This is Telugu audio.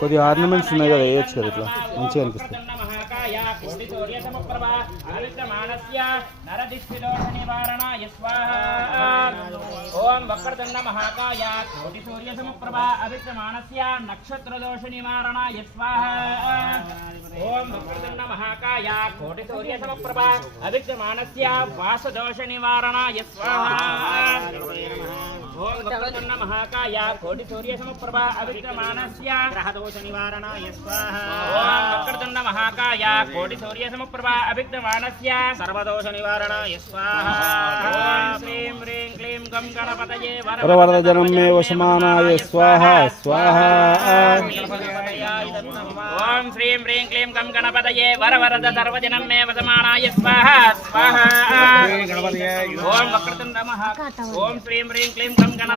కొద్దిగా ఆర్నమెంట్స్ ఉన్నాయి కదా, వేయచ్చు కదా, ఇట్లా మంచిగా అనిపిస్తుంది. ఓం వక్రతుండ మహాకాయ కోటి సూర్య సముప్రభా అభిక్రమాణస్య నక్షత్ర దోష నివారణాయ స్వాహా. ఓం వక్రతుండ మహాకాయ కోటి సూర్య సముప్రభా అభిక్రమాణస్య వాస దోష నివారణాయ స్వాహా. ఓం వక్రతుండ మహాకాయ కోటి సూర్య సముప్రభా అభిక్రమాణస్య గ్రహ దోష నివారణాయ స్వాహా. ఓం వక్రతుండ మహాకాయ కోటి సూర్య సముప్రభా అభిక్రమాణస్య సర్వదోష నివారణాయ స్వాహా. ఓం శ్రీం హ్రీం క్లీం గం గణపతయే వరవరదజనం మే వశమానాయ స్వాహా స్వాహా. ఓం శ్రీం హ్రీం క్లీం గం గణపతయే వరవరద సర్వజనం మే వశమానాయ స్వాహా స్వాహా. ఓం వక్రతుండ మహా ఓం శ్రీం హ్రీం క్లీం గం గణ